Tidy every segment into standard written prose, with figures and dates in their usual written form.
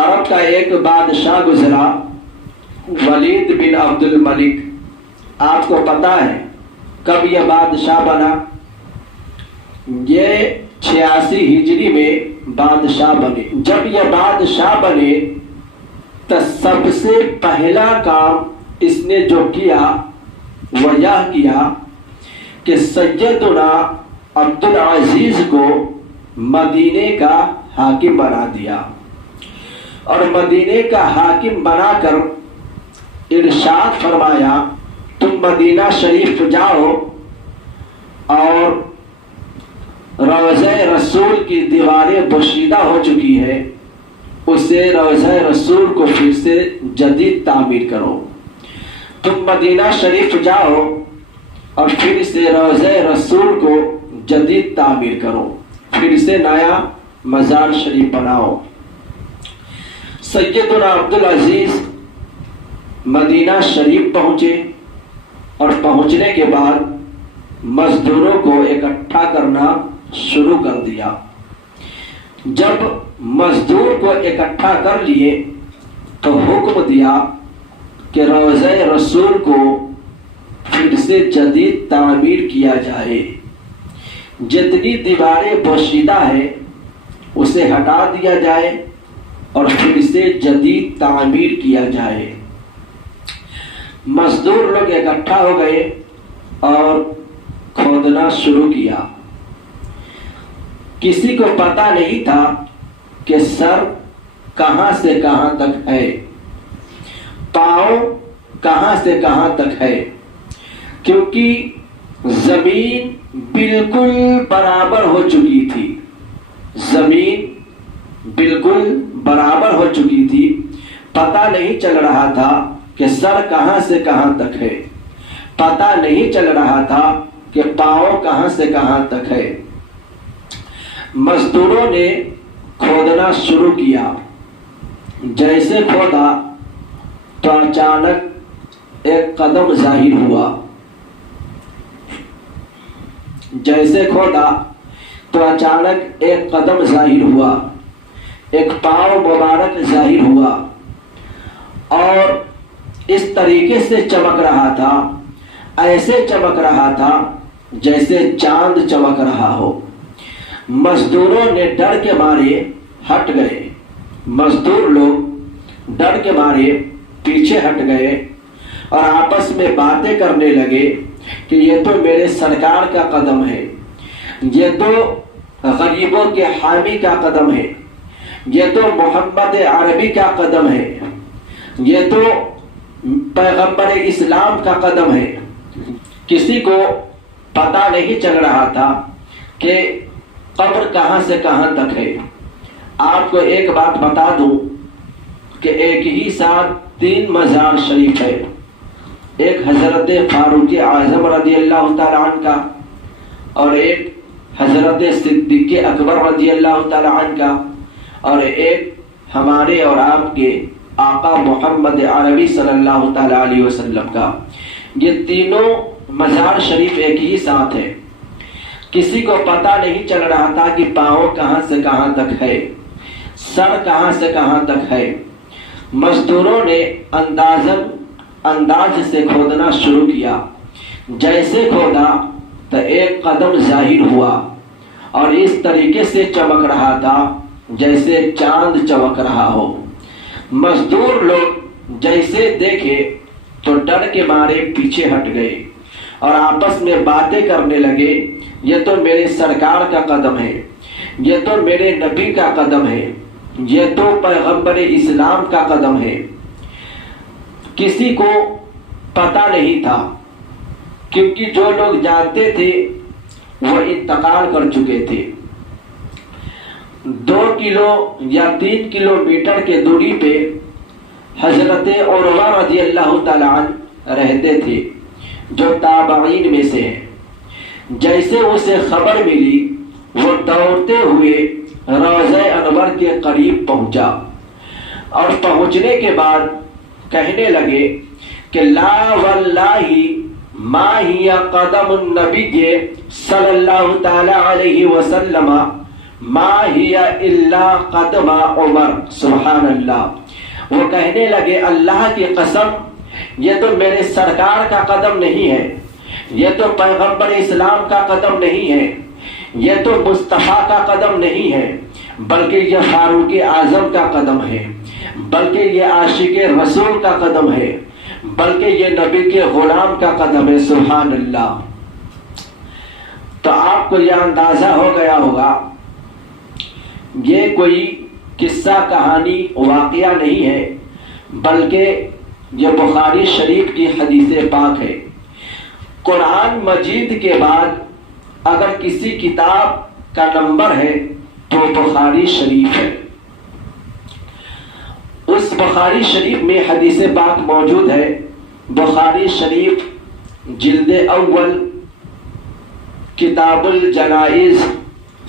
عرب کا ایک بادشاہ گزرا، ولید بن عبد الملک۔ آپ کو پتا ہے کب یہ بادشاہ بنا؟ یہ 86 ہجری میں بادشاہ بنے۔ جب یہ بادشاہ بنے تو سب سے پہلا کام اس نے جو کیا وہ یہ کیا کہ سیدنا عبدالعزیز کو مدینے کا حاکم بنا دیا، اور مدینے کا حاکم بنا کر ارشاد فرمایا تم مدینہ شریف جاؤ اور روضہ رسول کی دیواریں بوشیدہ ہو چکی ہے، اسے روضہ رسول کو پھر سے جدید تعمیر کرو۔ تم مدینہ شریف جاؤ اور پھر سے روضہ رسول کو جدید تعمیر کرو، پھر سے نیا مزار شریف بناؤ۔ سیدنا عبدالعزیز مدینہ شریف پہنچے، اور پہنچنے کے بعد مزدوروں کو اکٹھا کرنا شروع کر دیا۔ جب مزدور کو اکٹھا کر لیے تو حکم دیا کہ روضہ رسول کو پھر سے جدید تعمیر کیا جائے، جتنی دیواریں پوشیدہ ہیں اسے ہٹا دیا جائے اور پھر سے جدید تعمیر کیا جائے۔ مزدور لوگ اکٹھا ہو گئے اور کھودنا شروع کیا۔ کسی کو پتہ نہیں تھا کہ سر کہاں سے کہاں تک ہے، پاؤں کہاں سے کہاں تک ہے، کیونکہ زمین بالکل برابر ہو چکی تھی، زمین بالکل برابر ہو چکی تھی۔ پتہ نہیں چل رہا تھا کہ سر کہاں سے کہاں تک ہے، پتہ نہیں چل رہا تھا کہ پاؤں کہاں سے کہاں تک ہے۔ مزدوروں نے کھودنا شروع کیا۔ جیسے کھودا تو اچانک ایک قدم ظاہر ہوا، جیسے کھودا تو اچانک ایک قدم ظاہر ہوا، ایک پاؤں مبارک ظاہر ہوا، اور اس طریقے سے چمک رہا تھا، ایسے چمک رہا تھا جیسے چاند چمک رہا ہو۔ مزدوروں نے ڈر کے مارے ہٹ گئے، مزدور لوگ ڈر کے مارے پیچھے ہٹ گئے اور آپس میں باتیں کرنے لگے کہ یہ تو میرے سرکار کا قدم ہے، یہ تو غریبوں کے حامی کا قدم ہے، یہ تو محمد عربی کا قدم ہے، یہ تو پیغمبر اسلام کا قدم ہے۔ کسی کو پتہ نہیں چل رہا تھا کہ قبر کہاں سے کہاں تک ہے۔ آپ کو ایک بات بتا دوں کہ ایک ہی ساتھ 3 مزار شریف ہے، ایک حضرت فاروق اعظم رضی اللہ تعالیٰ عنہ کا، اور ایک حضرت صدیق اکبر رضی اللہ تعالیٰ عنہ کا، اور ایک ہمارے اور آپ کے آقا محمد عربی صلی اللہ تعالیٰ علیہ وسلم کا۔ یہ تینوں مزار شریف ایک ہی ساتھ ہے۔ کسی کو پتہ نہیں چل رہا تھا کہ پاؤں کہاں سے کہاں تک ہے، سر کہاں سے کہاں تک ہے۔ مزدوروں نے انداز سے کھودنا شروع کیا۔ جیسے کھودا تو ایک قدم ظاہر ہوا، اور اس طریقے سے چمک رہا تھا جیسے چاند چمک رہا ہو۔ مزدور لوگ جیسے دیکھے تو ڈر کے مارے پیچھے ہٹ گئے اور آپس میں باتیں کرنے لگے، یہ تو میرے سرکار کا قدم ہے، یہ تو میرے نبی کا قدم ہے، یہ تو پیغمبر اسلام کا قدم ہے۔ کسی کو پتہ نہیں تھا، کیونکہ جو لوگ جانتے تھے وہ انتقال کر چکے تھے۔ 2 کلو یا 3 کلومیٹر کے دوری پہ حضرت عروہ رضی اللہ تعالیٰ عنہ رہتے تھے، جو تابعین میں سے ہیں۔ جیسے اسے خبر ملی وہ دوڑتے ہوئے روضہ انور کے قریب پہنچا، اور پہنچنے کے بعد کہنے لگے کہ لا واللہ ما ہی قدم النبی صلی اللہ تعالی علیہ وسلم ما ہی الا قدم عمر. سبحان اللہ. وہ کہنے لگے اللہ کی قسم یہ تو میرے سرکار کا قدم نہیں ہے, یہ تو پیغمبر اسلام کا قدم نہیں ہے, یہ تو مصطفیٰ کا قدم نہیں ہے, بلکہ یہ فاروق اعظم کا قدم ہے, بلکہ یہ عاشق رسول کا قدم ہے, بلکہ یہ نبی کے غلام کا قدم ہے. سبحان اللہ. تو آپ کو یہ اندازہ ہو گیا ہوگا یہ کوئی قصہ کہانی واقعہ نہیں ہے, بلکہ یہ بخاری شریف کی حدیث پاک ہے. قرآن مجید کے بعد اگر کسی کتاب کا نمبر ہے تو بخاری شریف ہے. اس بخاری شریف میں حدیث پاک موجود ہے. بخاری شریف جلد اول کتاب الجنائز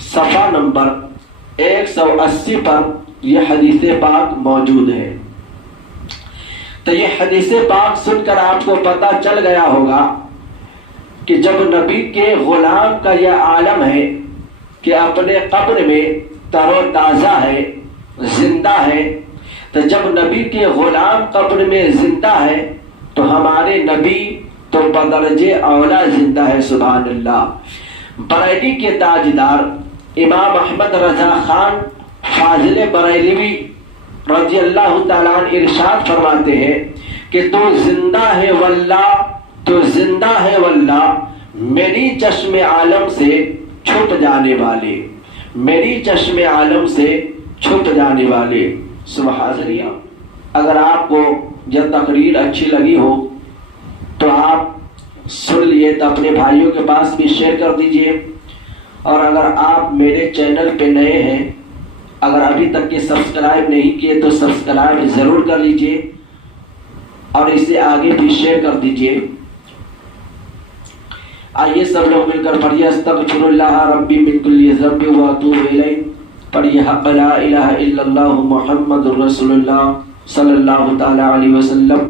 صفحہ نمبر 180 پر یہ حدیث پاک موجود ہے. تو یہ حدیث پاک سن کر آپ کو پتہ چل گیا ہوگا کہ جب نبی کے غلام کا یہ عالم ہے کہ اپنے قبر میں تر و تازہ ہے, زندہ ہے, تو جب نبی کے غلام قبر میں زندہ ہے تو ہمارے نبی تو بدرجے اولا زندہ ہے. سبحان اللہ. بریلی کے تاجدار امام احمد رضا خان فاضل بریلوی رضی اللہ تعالیٰ عنہ ارشاد فرماتے ہیں کہ تو زندہ ہے واللہ, تو زندہ ہے واللہ, میری چشم عالم سے چھپ جانے والے, میری چشم عالم سے چھپ جانے والے. سبحان اللہ. اگر آپ کو یہ تقریر اچھی لگی ہو تو آپ سن لیے تو اپنے بھائیوں کے پاس بھی شیئر کر دیجئے, اور اگر آپ میرے چینل پہ نئے ہیں, اگر ابھی تک کے سبسکرائب نہیں کیے تو سبسکرائب ضرور کر لیجئے اور اسے آگے بھی شیئر کر دیجئے. آئیے سب لوگ مل کر پڑھیے استغفر اللہ ربی من کل ذنب واتوب الیہ. پڑھیے حق لا الہ الا اللہ محمد رسول اللہ صلی اللہ تعالی علیہ وسلم.